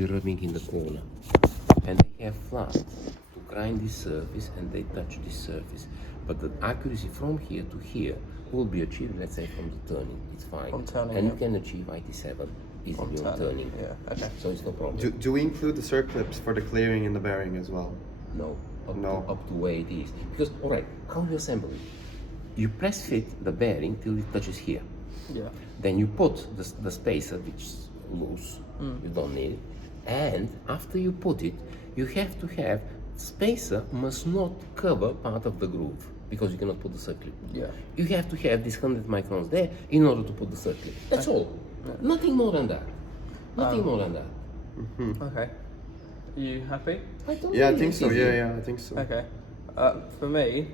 be rubbing in the corner. And they have flats to grind this surface and they touch this surface. But the accuracy from here to here will be achieved, let's say, from the turning. It's fine. From turning, and yeah. you can achieve IT7 easily on turning. Yeah, okay. So it's no problem. Do we include the circlips for the clearing in the bearing as well? No. No. Up to where it is. Because, all right, how you assemble it? You press fit the bearing till it touches here. Yeah. Then you put the spacer, which is loose, you don't need it. And after you put it, you have to have spacer must not cover part of the groove because you cannot put the circlip. Yeah. You have to have this 100 microns there in order to put the circlip. That's all. Nothing more than that. Nothing more than that. Okay. You happy? Yeah, I think so. Yeah, I think so. Okay. For me,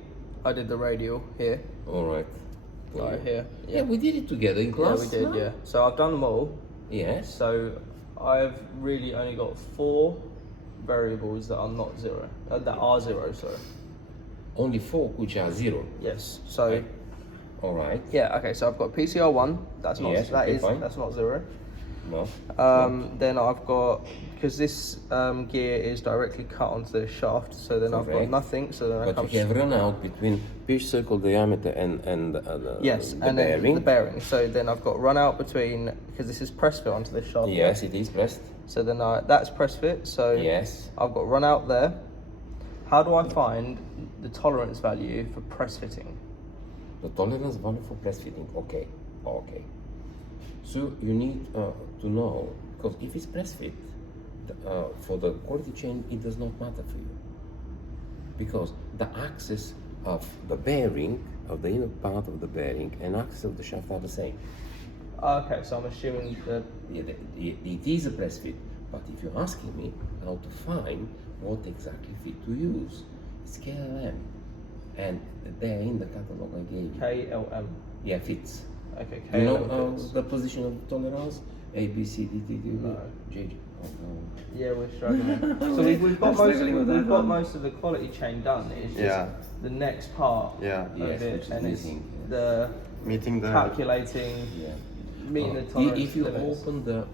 I did the radial here, All right. right here. Yeah, we did it together in Yeah, class. we did. no? Yeah. So I've done them all. Yes. So I've really only got 4 variables that are not zero. That are zero. Sorry. Only 4 which are 0. Yes. So All right. yeah. Okay. So I've got PCR1. That's not. Yes, that okay, is. fine. That's not zero. No. Then I've got, because this gear is directly cut onto the shaft, so then I've got Correct. nothing. So then I But come. you have run out between pitch circle diameter and Yes, the and bearing. then the bearing. So then I've got run out between, because this is press fit onto this shaft. Yes, it is pressed. So then that's press fit. So Yes. I've got run out there. How do I find the tolerance value for press fitting? The tolerance value for press fitting. Okay. Okay. So you need to know, because if it's press fit, for the quality chain, it does not matter for you. Because the axis of the bearing, of the inner part of the bearing, and axis of the shaft are the same. Okay, so I'm assuming that. Yeah, it is a press fit, but if you're asking me how to find what exactly fit to use, it's KLM, and they're in the catalog I gave you. KLM. Yeah, fits. Okay, You know KLM fits. the position of the tolerance? A, B, C, D, D, D, No. J, J. Oh, no. Yeah, we're struggling. So we've got most of the quality chain done. It's just Yeah. the next part Yeah. of Yes, which it, is and it's missing. the Meeting the. calculating, Yeah. meeting the tolerance If you limits. open the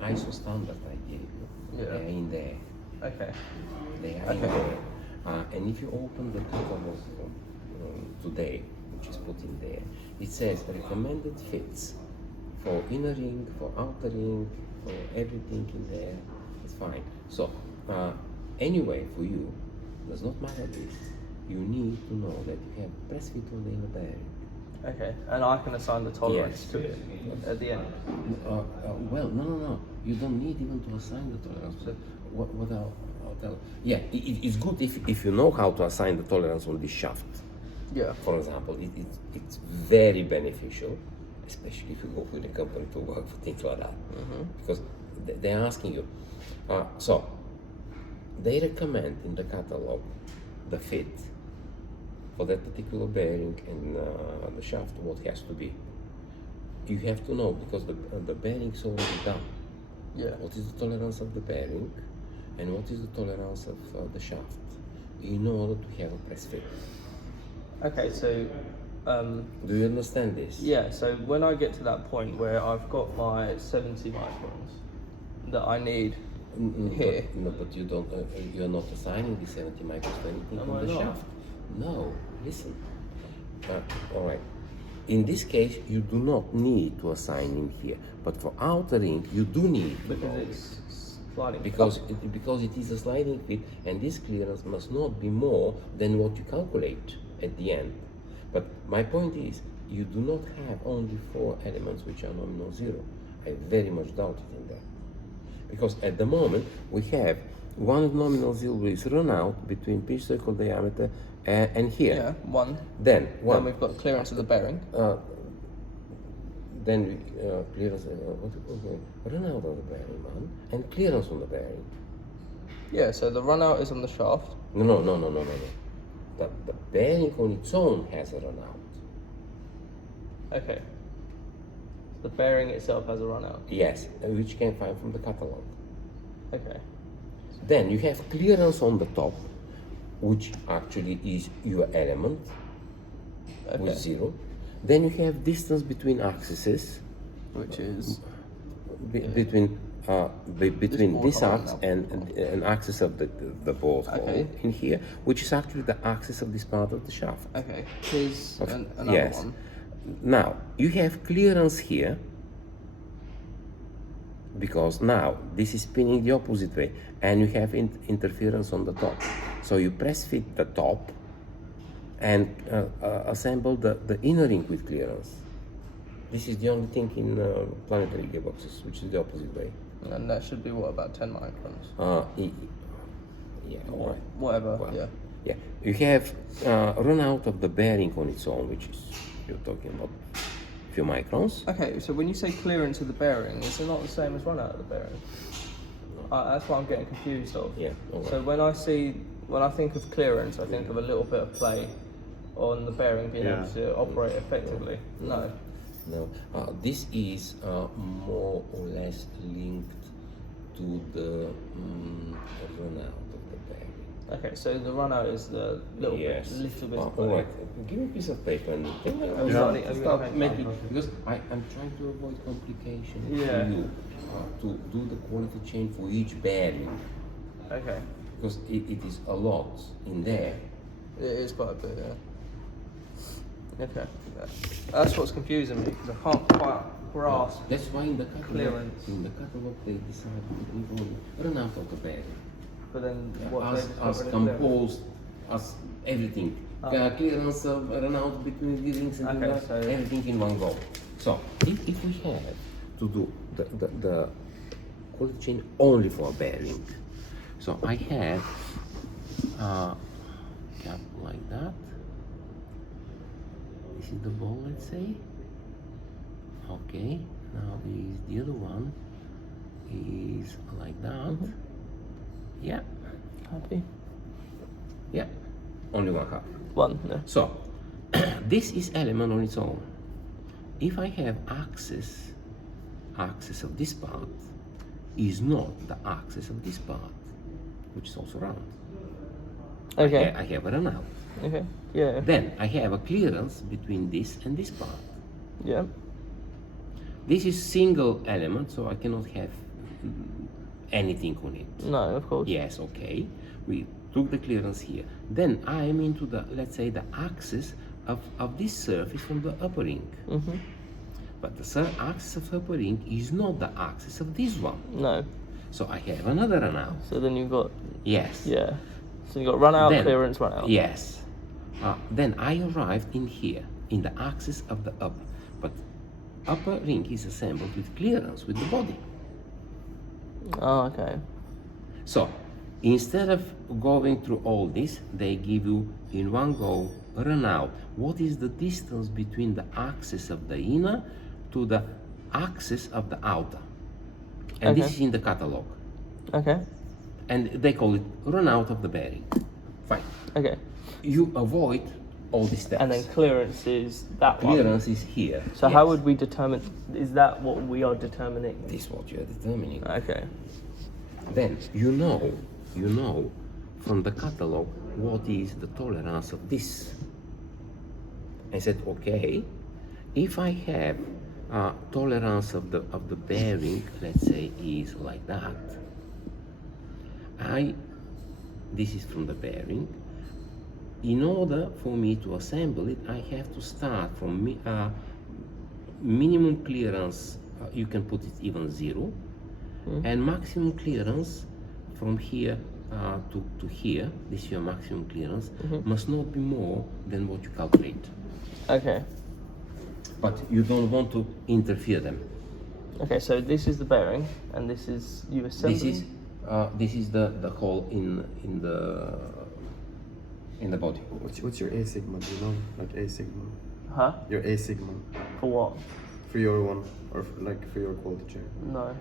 ISO standard I gave you, Yeah. they're in there. Okay. They are in there. And if you open the catalog today, which is put in there, it says recommended fits for inner ring, for outer ring, for everything in there. It's fine. So anyway, for you, does not matter this. You need to know that you have press fit on the inner bearing. Okay, and I can assign the tolerance Yes. to it at the end. Well, no. You don't need even to assign the tolerance. So what I'll tell. Yeah, it's good if you know how to assign the tolerance on this shaft. Yeah. For example, it's very beneficial, especially if you go with a company to work for things like that, because they're asking you. So they recommend in the catalog the fit for that particular bearing and the shaft what has to be. You have to know because the bearing's already done. Yeah. What is the tolerance of the bearing and what is the tolerance of the shaft in order to have a press fit. Okay, so Do you understand this? yeah, so when I get to that point where I've got my 70 microns that I need here. But you don't. You're not assigning the 70 microns to anything Am on I the not? shaft. No, listen. All right. In this case, you do not need to assign him here, but for outer ring, you do need to Because know it's sliding. because it is a sliding fit, and this clearance must not be more than what you calculate at the end. But my point is, you do not have only 4 elements which are nominal 0. I very much doubt it in that. Because at the moment, we have one nominal 0 is run out between pitch circle diameter and here. Yeah, one. Then one. Then we've got clearance of the bearing. Then we, clearance, run out of the bearing, man, and clearance on the bearing. Yeah, so the run out is on the shaft. No. The bearing on its own has a run out. Okay. The bearing itself has a run out. Yes, which you can find from the catalog. Okay. Then you have clearance on the top, which actually is your element with 0. Then you have distance between axes, Which is between between bolt this hole axis and an axis of the bolt hole Okay. in here, which is actually the axis of this part of the shaft. Okay, here's another Yes. one. Now you have clearance here because now this is spinning the opposite way, and you have interference on the top. So you press fit the top and assemble the inner ring with clearance. This is the only thing in planetary gearboxes, which is the opposite way. And that should be what, about 10 microns? Yeah, all right. Whatever, Well, yeah. Yeah, you have run out of the bearing on its own, which is, you're talking about a few microns. Okay, so when you say clearance of the bearing, is it not the same as run out of the bearing? That's what I'm getting confused of. Yeah, all So right. when I think of clearance, I think of a little bit of play on the bearing being Yeah. able to operate effectively. No. No, this is more or less linked to the run out of the bearing. Okay, so the run out is the little Yes. bit of All play. right. Give me a piece of paper and Yeah. start making, because I'm trying to avoid complications Yeah. for you to do the quality chain for each bearing, Okay. because it is a lot in there. It is quite a bit, yeah. Okay. That's what's confusing me, because I can't quite grasp. That's why in the Clearance. catalog they decided to include run out of the bearing. But then what As they just got rid of composed as everything. Ah. Clearance run out between the rings and Okay, the so- everything in one go. So if we have to do the quality chain only for a bearing, so I have a cap like that. This is the ball, let's say. Okay, now is the other one is like that. Yeah, Happy? yeah, only one half. One, yeah. So, this is element on its own. If I have axis of this part is not the axis of this part, which is also round. Okay. I have a run out. Okay. Yeah. Then I have a clearance between this and this part. Yeah. This is single element, so I cannot have anything on it. No, of course. Yes, okay. We took the clearance here. Then I am into the, let's say, the axis of this surface from the upper ring. Mm-hmm. But the axis of upper ring is not the axis of this one. No. So I have another run out. So then you've got, Yes. yeah. So you've got run out, Then- clearance, run out. Yes. Then I arrived in here, in the axis of the upper. But upper ring is assembled with clearance, with the body. Oh, okay. So, instead of going through all this, they give you in one go run out. What is the distance between the axis of the inner to the axis of the outer? And this Okay. is in the catalog. Okay. And they call it run out of the bearing. Fine. Okay. You avoid all these steps. And then clearance is that one. clearance is here. So how Yes. would we determine, is that what we are determining? This is what you are determining. Okay. Then you know from the catalog what is the tolerance of this. I said, okay, if I have tolerance of the bearing, let's say, is like that. This is from the bearing. In order for me to assemble it, I have to start from minimum clearance. You can put it even 0. And maximum clearance from here to here, this is your maximum clearance, must not be more than what you calculate. Okay. But you don't want to interfere them. Okay, so this is the bearing, and this is, you assemble. This is the hole in the body. What's your A sigma? Do you know? Like A sigma. Huh? Your A sigma For what? for your one, or for your quality chain. No.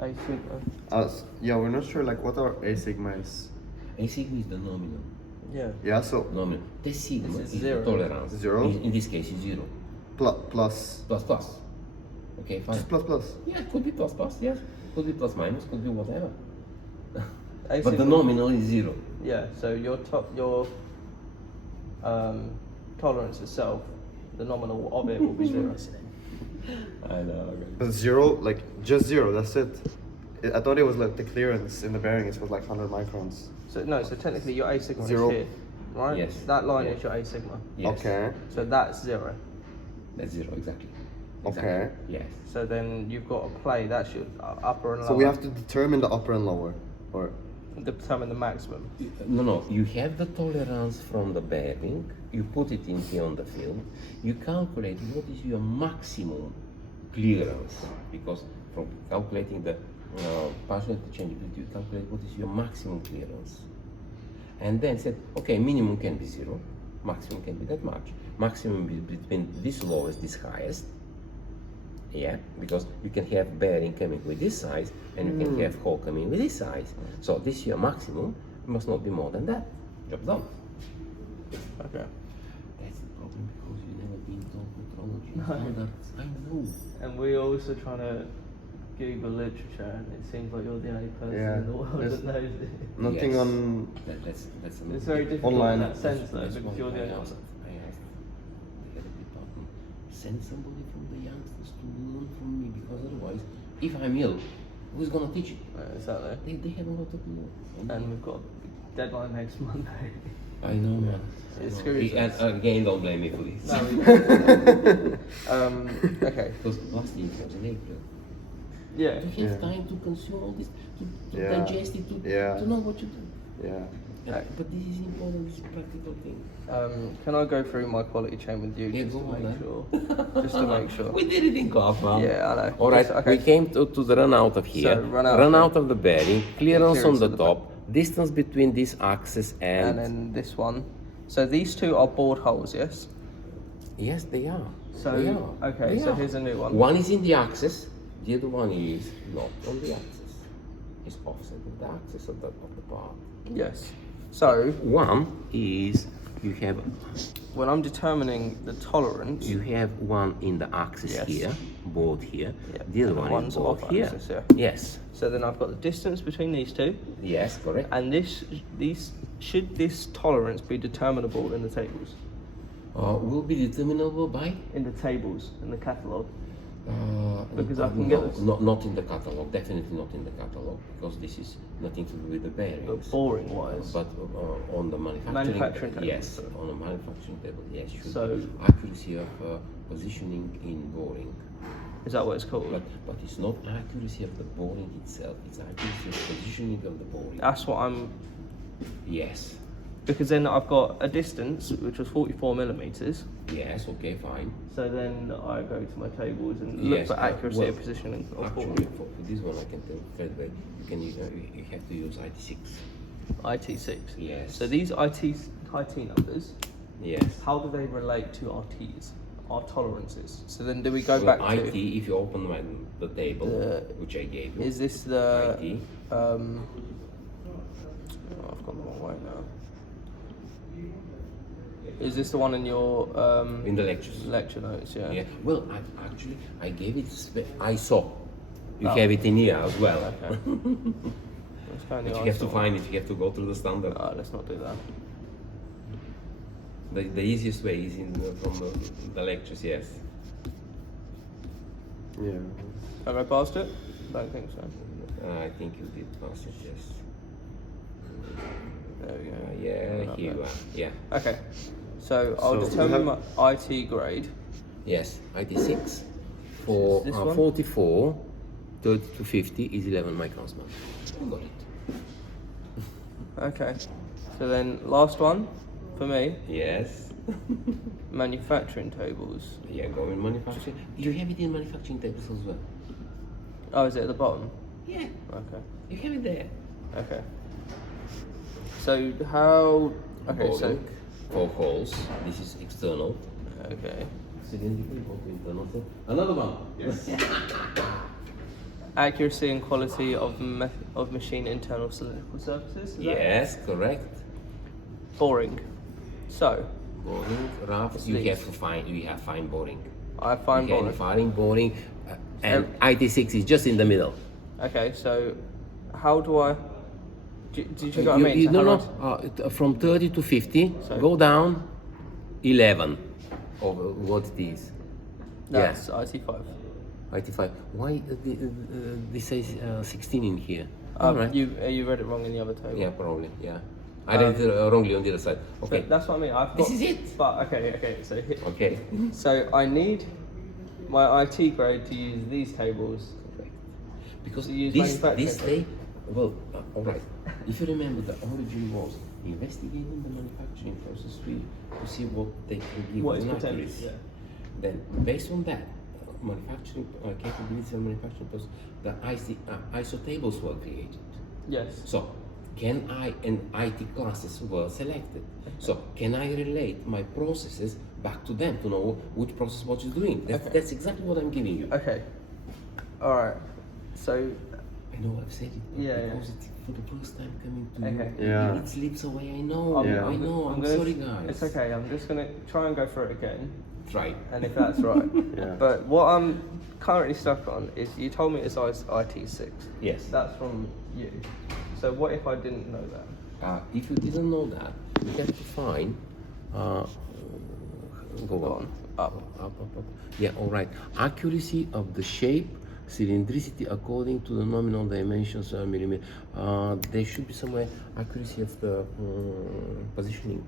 A sigma. Yeah, we're not sure like what our A sigma is. A sigma is the nominal. Yeah. Yeah, so Nominal. The sigma This is is zero. the tolerance. 0? In this case, it's 0. plus. Plus plus. Okay, fine. Just plus. Yeah, it could be plus plus. Yes, could be plus minus. Could be whatever. A But the sigma- nominal is 0. Yeah, so your tolerance itself, the nominal of it will be 0. I know. But 0, like just 0. That's it. I thought it was like the clearance in the bearings was like 100 microns. So no, so technically your A sigma Zero. is here, right? Yes. That line Yeah. is your A sigma. Yes. Okay. So that's 0. That's 0 exactly. Okay. Yes. So then you've got to play, that's your upper and lower. So we have to determine the upper and lower, or determine the maximum. No. You have the tolerance from the bearing. You put it in here on the film. You calculate what is your maximum clearance, because from calculating the partial interchangeability, you calculate what is your maximum clearance, and then said, okay, minimum can be 0, maximum can be that much. Maximum is between this lowest, this highest. Yeah, because you can have bearing coming with this size, and you can have hole coming with this size. So this is your maximum. It must not be more than that. Job done. Okay. That's the problem, because you never been taught metrology standards. I know. And we're also trying to Google literature, and it seems like you're the only person Yeah, in the world there's- that knows it. nothing Yes. on. That's It's very difficult Online. in that sense, though, That's because why you're the only I one. asked the head department, send somebody from the youngsters to learn from me, because otherwise, if I'm ill, who's gonna teach it? Exactly. They haven't got to do it. And we've got a deadline next Monday. I know, man. It I know. screws And us. again, don't blame me for this. No, we okay. Because last year it was in April. Yeah. You have Yeah. time to consume all this, to Yeah. digest it, Yeah. to know what you do. Yeah. But this is important, this is practical thing. Can I go through my quality chain with you Yeah, just go to on make then. sure? Just to make sure. We did it in class, man. Yeah, I know. All right, Yes, okay. we came to the run out of here. So, run out of the bearing, clearance on Clearance the of the top, distance between this axis And then this one. So these two are bored holes, yes? yes, they are. So, They are. okay, They so are. here's a new one. One is in the axis, the other one is not on the axis. It's offset of the axis of the part. Yes. So One is you have when I'm determining the tolerance, one in the axis Yes. here, board here. Yeah. The other And the one one's is board off here. axis, yeah. Yes. so then I've got the distance between these two, Yes, correct. and should this tolerance be determinable in the tables? Will be determinable by. In the tables, in the catalogue. Because I can get this. Not in the catalog, definitely not in the catalog, because this is nothing to do with the bearings. But boring wise. But on the Manufacturing table. yes, on the manufacturing table, yes, should So- be accuracy of positioning in boring. Is that what it's called? But it's not accuracy of the boring itself, it's accuracy of positioning of the boring. That's what I'm. Yes, Because then I've got a distance which was 44 millimeters. yes, okay, fine. So then I go to my tables and look Yes, for accuracy well, of positioning of Actually, boring. for this one, I can tell straight away, you have to use IT6. IT6. Yes. So these IT numbers, Yes. how do they relate to our T's, our tolerances? So then do we go Well, back IT, to, if you open the table, which I gave you, is this the, IT. oh, I've gone the wrong way now. Is this the one in your in the lectures. lecture notes? Yeah. Yeah. Well, I gave it. I saw. You Oh. have it in here as well. Okay. Let's go in the But you have to ISO. find it. You have to go through the standard. Let's not do that. The easiest way is from the lectures. Yes. Yeah. Have I passed it? Don't think so. I think you did pass it. Yes. There we go. Yeah. Not Here bad. you are. Yeah. Okay. So I'll So we determine have- my IT grade. Yes. IT6 for This one? 44, 30 to 50 is 11 microns. Man. You got it. Okay. So then last one for me, Yes. manufacturing tables. Yeah. Go in manufacturing. You have it in manufacturing tables as well. Oh, is it at the bottom? Yeah. Okay. You have it there. Okay. So how? Okay. So Boring, 4 holes. This is external. okay. Cylindrical, both internal. Another one. Yes. Accuracy and quality of machine internal cylindrical surfaces. Is that it? Yes, correct. Boring. So Boring, rough. It's You these. have to find. You have fine boring. I find You can boring. find boring, and IT6 is just in the middle. Okay. So how do I? Do you check what I mean? You, So no, how do no. From 30 to 50, So- go down 11 of what it is. That's IT5. IT5. Why this says 16 in here? All right. You read it wrong in the other table. Yeah, probably. Yeah. I read it wrongly on the other side. Okay. But that's what I mean. I've got, This is it. But okay. So Okay. so I need my IT grade to use these tables. Because To use this manufacturing. day, well, all right. If you remember, the origin was investigating the manufacturing process to see what they can give What as is an potential? accuracy. Yeah. Then, based on that, manufacturing capabilities and manufacturing process, the ISO tables were created. Yes. So, can I and IT classes were selected. So, can I relate my processes back to them to know which process what is doing? That's exactly what I'm giving you. Okay. All right. So I know I've said it, but Yeah, yeah. because it's for the first time coming to Okay. you, Yeah. it slips away. I know, Yeah. I know. I'm gonna- sorry, guys. It's okay. I'm just gonna try and go through it again, Try. and if that's right. Yeah. But what I'm currently stuck on is you told me it's IT6. Yes. That's from you. So what if I didn't know that? If you didn't know that, you have to find. Go on. Up. Yeah. All right. Accuracy of the shape, cylindricity according to the nominal dimensions millimeter. There should be somewhere accuracy of the positioning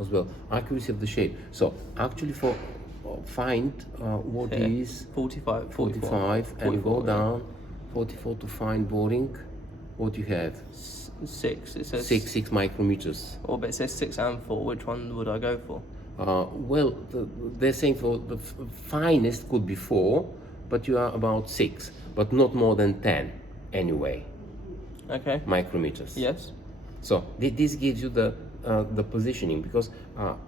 as well. Accuracy of the shape. So actually, for find what Yeah. is 45. 45 and go 44, yeah. down 44 to find boring. What you have? 6. It says 6 micrometers. Oh, but it says 6 and 4. Which one would I go for? Well, they're saying for the finest could be 4, but you are about 6, but not more than 10 anyway, Okay. micrometers. Yes. So this gives you the positioning, because on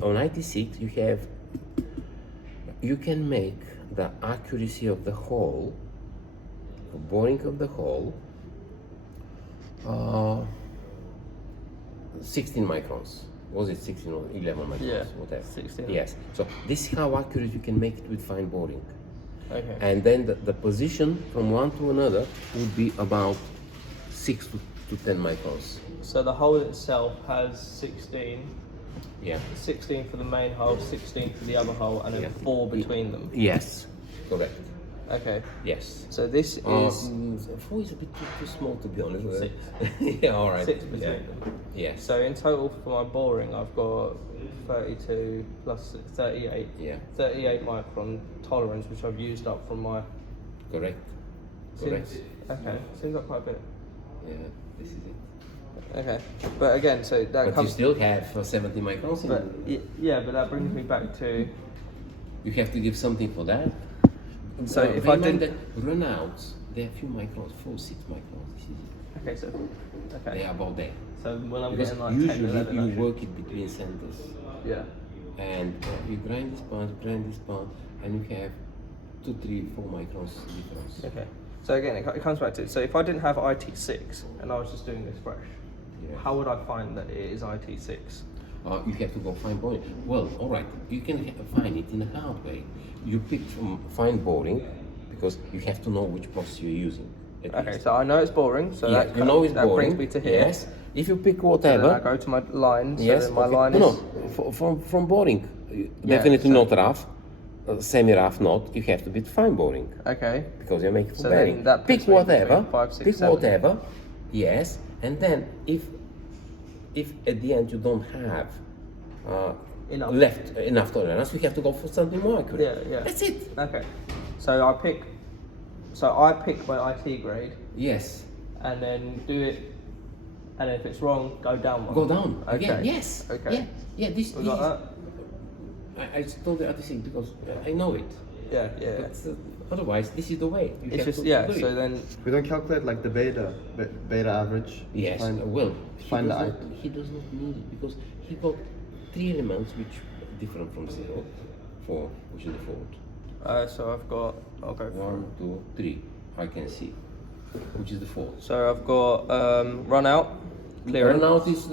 96 you can make the accuracy of the hole, boring of the hole, 16 microns. Was it 16 or 11 microns? Yeah, Whatever. 16. Yes. So this is how accurate you can make it with fine boring. Okay. And then the position from one to another would be about 6 to 10 microns. So the hole itself has 16. Yeah. 16 for the main hole, 16 for the other hole, and then Yeah. 4 between them. Yes. Correct. Okay. Yes. So this is 4 is a bit too small, to be honest. 6. Yeah, all right. 6 between Yeah. them. Yes. So in total for my boring, I've got 32 plus 38. Yeah. 38 micron tolerance, which I've used up from my. Correct. Correct. Okay. Seems like quite a bit. Yeah. This is it. Okay. But again, so that But you comes. still have 70 microns. But yeah, but that brings me back to. You have to give something for that. So if I remember didn't. that runouts, they're a few microns, 4-6 microns. This is it. Okay, so. They Okay. are about there. So when I'm Because getting like 10, usually 11, you I should- work it between centers, Yeah. and you grind this part, and you have 2, 3, 4 microns difference. Okay. So again, it comes back to, so if I didn't have IT6 and I was just doing this fresh, Yeah. how would I find that it is IT6? You have to go fine boring. Well, all right, you can find it in a hard way. You pick from fine boring because you have to know which process you're using. at Okay, least. so I know it's boring, so Yeah, that, you know it's that boring. brings me to here. Yes. If you pick So then whatever. I go to my line, so Yes, then my okay. line no, is... no, from boring. Definitely so- not rough, semi-rough not. You have to be fine boring Okay. because you're making for So then bearing. that Pick puts me whatever, between 5, 6, pick 7. whatever, yes, and then if at the end you don't have Enough. left enough tolerance, you have to go for something more accurate. Yeah. That's it. Okay. So I pick my IT grade Yes. and then do it, and if it's wrong, go down one. Go down again. Okay. Yes. Okay. Yeah. Yeah. This. We got that? I told the other thing because I know it. Yeah. But, otherwise, this is the way. You It's have just, to yeah, do so it. then, We don't calculate like the beta average. Yes, Find- well, find the he does not need it because he got 3 elements which are different from 0, 4, which is the fourth. so I've got, I'll go for 1, 2, 3, I can see, which is the fourth. So I've got run out, clearance. Runout is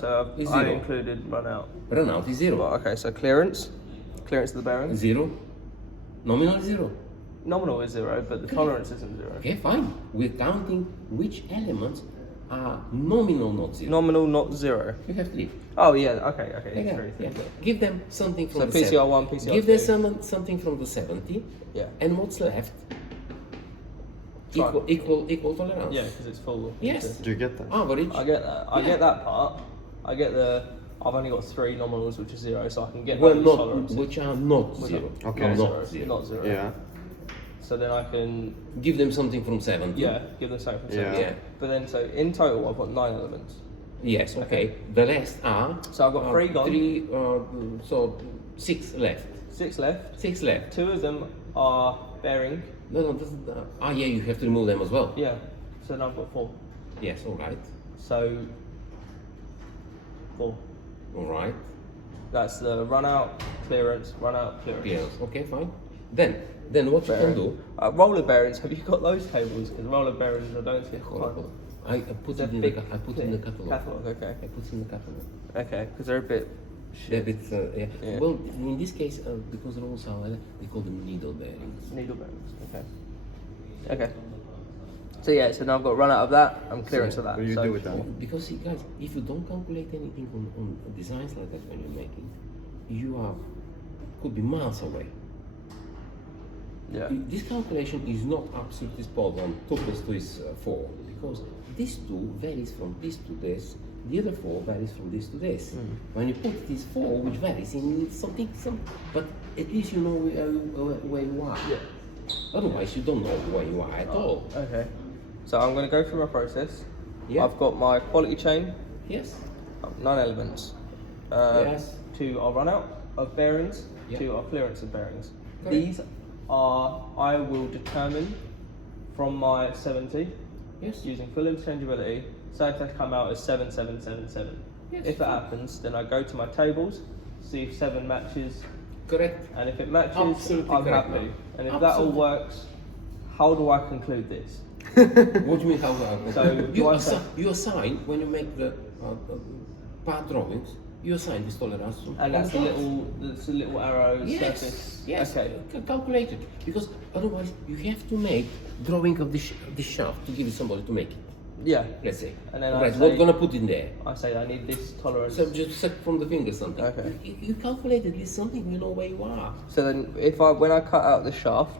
So Is I 0. included run out. runout is 0. Well, okay, so clearance of the bearing. 0, nominal 0. Nominal is 0, but the tolerance isn't 0. Okay, fine. We're counting which elements nominal, not zero. Nominal, not zero. You have to leave. Oh yeah, okay. Yeah, True. yeah. Give them something from So the PCR 1, PCR Give them 2. something from the 70, Yeah. and what's left? Right. Equal tolerance. Yeah, because it's full. Yes. Do you get that? Average. I get that. I Yeah. get that part. I get I've only got 3 nominals, which is 0, so I can get Well, those not tolerances. which are not Which zero. are Okay. Not, Not zero. zero. Not 0. Yeah. So then I can Give them something from 70. give them something. Yeah. Yeah. But then so in total I've got 9 elements. Yes. Okay. The rest are. So I've got 3 gone. 3. So 6 left. 6 left. 6 left. 2 of them are bearing. No. This is yeah. You have to remove them as well. Yeah. So then I've got 4. Yes. All right. So 4. All right. That's the run out, clearance, run out, clearance. Yes. Okay. Fine. Then what you can do? Roller bearings. Have you got those tables? Because roller bearings, I don't see. Hold on. I put They're it in big- the I put it in the catalog. Catalog, okay. I put it in the catalog. Okay, because they're a bit. They're a bit, yeah. Yeah. Well, in this case, because they're also they call them needle bearings. Needle bearings. Okay. Okay. So yeah, so now I've got run out of that and clearance of that. What do you so do with that? Because see, guys, if you don't calculate anything on designs like that when you're making, you are could be miles away. Yeah. This calculation is not absolutely spot on. 2 plus 2 is 4 because this 2 varies from this to this. The other 4 varies from this to this. When you put this 4, which varies in something, but at least you know where you are. Yeah. Otherwise, you don't know where you are at all. Okay. So I'm going to go through my process. Yeah. I've got my quality chain, Yes. 9 elements. Yes. 2 are run out of bearings, Yeah. 2 are clearance of bearings. Correct. These are, I will determine from my 70 Yes. using full interchangeability. Say if they come out as 7777. Yes. If that happens, then I go to my tables, see if 7 matches, Correct. and if it matches, Absolutely I'm correct, happy. man. And if that all Absolutely. works, how do I conclude this? What do you mean how? So, do I say- you assign when you make the part drawings. You assign this tolerance to And that's a all parts. little arrow Yes, surface. yes, Okay. calculate it because otherwise you have to make drawing of this shaft to give it somebody to make it. Yeah. Let's say. And then I right, say- what gonna put in there? I say I need this tolerance. So just set from the finger something. Okay. You calculate at least something. You know where you are. So then, when I cut out the shaft,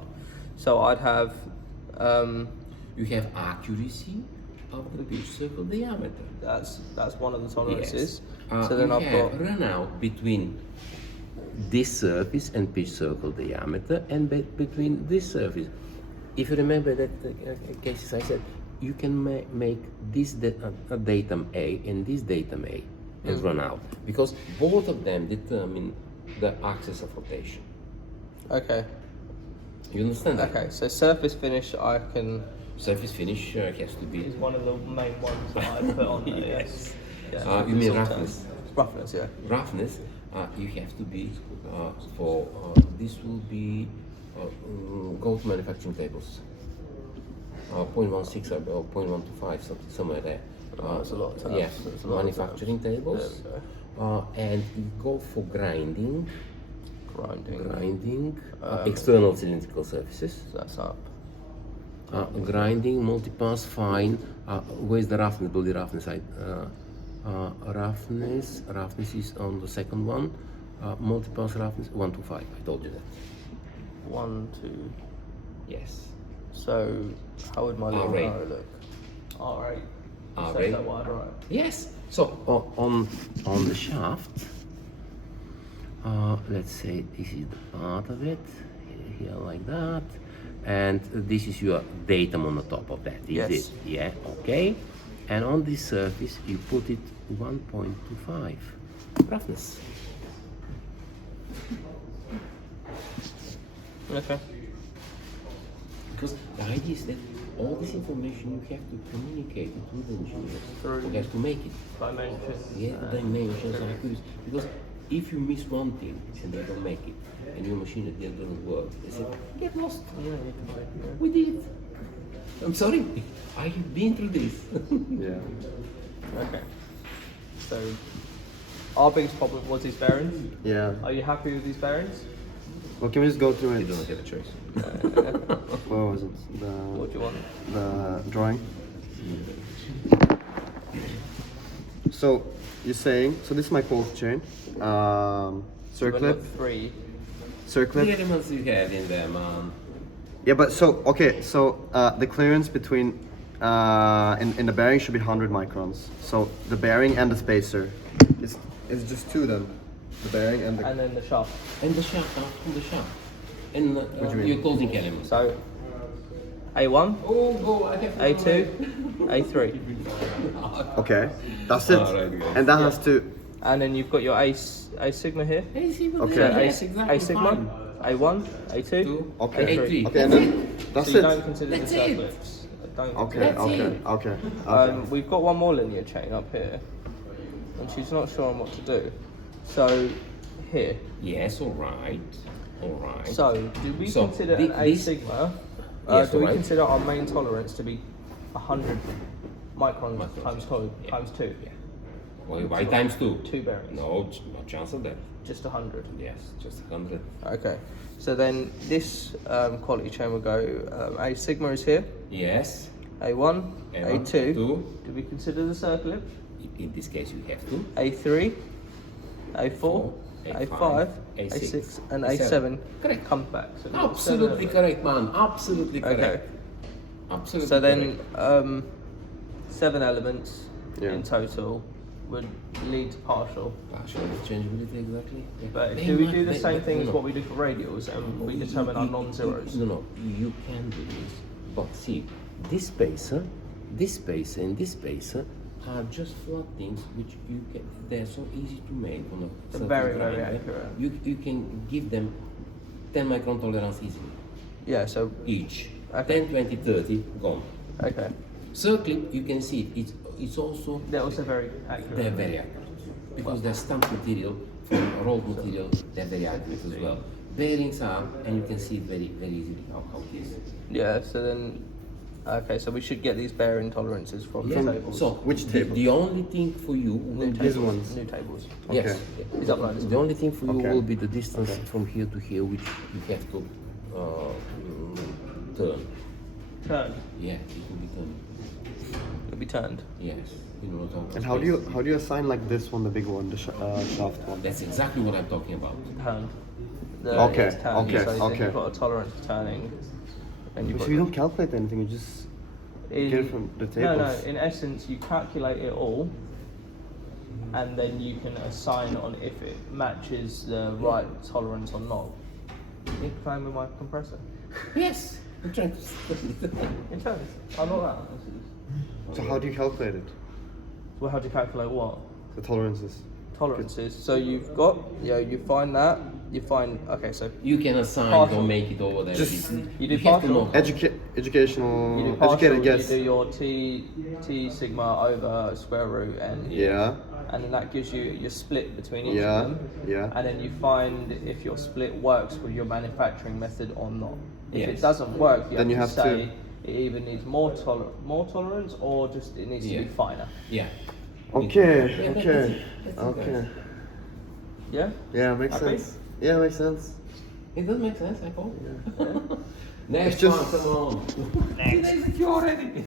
so I'd have, You have accuracy of the pitch circle diameter. that's one of the tolerances. Yes. So then you I've have got run out between this surface and pitch circle diameter and between this surface. If you remember that cases I said, you can make this datum A and this datum A and run out because both of them determine the axis of rotation. okay. You understand that? Okay. So surface finish, I can Surface finish has to be. is one of the main ones that I put on there. Yes. Yeah. You mean It's all roughness? terms. Roughness, yeah. Roughness, you have to be for this will be go to manufacturing tables. 0.16 or 0.125, somewhere there. That's a lot of terms. Yeah, That's a lot of manufacturing tables. And go for grinding, Grinding. external cylindrical surfaces. So that's up. Grinding, multipass, fine. Where's the roughness? Body roughness. Roughness is on the second one. Multipass roughness 1 to 5. I told you that. 1, 2. Yes. So how would my little R8. arrow look? R8. R8. Say that wide, right? Yes. So on the shaft, let's say this is the part of it here like that, and this is your datum on the top of that. Is Yes. it? Yeah. Okay. And on this surface, you put it 1.25 roughness. Okay. Because the idea is that all this information you have to communicate it with the engineers who have to make it. Dimensions. Yeah, the dimensions are accuracy. Because if you miss one thing and they don't make it, and your machine at the end doesn't work, they say, get lost. We did. I'm sorry, I have been through this. Yeah. Okay. So our biggest problem was these bearings. Yeah. Are you happy with these bearings? Well, can we just go through You it? don't have a choice. What was it? What do you want? The drawing? So you're saying, so this is my quality chain. We've Circlip, got 3. The circlip. elements you have in there, man. Yeah, but so okay, so the clearance between in the bearing should be 100 microns. So the bearing and the spacer is just 2 then. The bearing and the. And then the shaft. And the shaft, from the shaft. And do you mean? your closing elements. So A1, Oh, go, I have A2, A3. Okay, that's it. Alright, guys. And that has to. And then you've got your A sigma here. Hey, see what Okay. they are. So Yes, exactly. A sigma, fine. A1, A2, Two. Okay. A3. Okay, and then that's So you it. don't consider That's the it. circlets. Don't Okay, That's okay, it. okay. We've got one more linear chain up here, and she's not sure on what to do. So here. Yes, all right. All right. So do we So, consider thi- an A this- sigma? Yes, Do we alright. consider our main tolerance to be 100 microns Microns, times yeah. 2? Yeah. Times 2. Why times 2? 2 bearings. No, no chance of that. Just 100. Yes, just 100. Okay. So then this quality chain will go A sigma is here, Yes. A1, A1, A2. two. Do we consider the circlip? In this case, you have to. A3, A4, A5, A5, A6, A6, and A7. A7 Correct. comes back. So we've got Absolutely 7 correct, man. Absolutely correct. Okay. Absolutely So then correct. 7 elements Yeah. in total would lead to partial. Partial interchangeability, exactly. Yeah. But They do we might- do the they- same they- thing no, as no. what we do for radials and we determine our non-zeros? No, you can do this. But see, this spacer, and this spacer are just flat things which you can, they're so easy to make on a They're surface very, very grinder. accurate. You can give them 10 micron tolerance easily, Yeah, so, each. Okay. 10, 20, 30, gone. okay. Circlip, you can see it's also, They're also very accurate. they're very accurate. Because they're stamped material, from rolled material, they're very accurate as well. Bearings are, and you can see it very, very easily how it is. Yeah, so then, okay, so we should get these bearing tolerances from Yes. the tables. So, Which table? The only thing for you will New be These tables. ones. New tables. yes. Okay. It's uploaded. The only thing for you Okay. will be the distance from here to here, which you have to turn. Turn. Yeah, it will be turned. It'll be turned. Yes. You know what I'm And how do you assign like this one, the big one, the shaft one? That's exactly what I'm talking about. Turn. Okay, it's turned, okay, so then okay. you've got a tolerance for turning. And you've So got you don't calculate anything, you just get it from the No, tables. in essence, you calculate it all, and then you can assign on if it matches the right tolerance or not. You playing with my compressor? Yes. I'm trying to. In terms, I'm not that. So how do you calculate it? Well, how do you calculate what? The tolerances. Tolerances. So you've got, you find that, you find, okay, so You can assign Partial. or make it over there. Just- It's- You do have to partial. know. Educational, you do partial, educated you guess. do your T sigma over square root n. Yeah, And then that gives you your split between each Yeah, of them. yeah. And then you find if your split works with your manufacturing method or not. If Yes. it doesn't work, Then you have have to say to- it either needs more tolerance or just it needs to Yeah. be finer. Yeah. Okay, Yeah, okay, that's it, okay. guys. Yeah? Yeah, makes Happy? sense. Yeah, makes sense. It does make sense, I hope. Yeah. Next It's just- one, come on. Next. You already.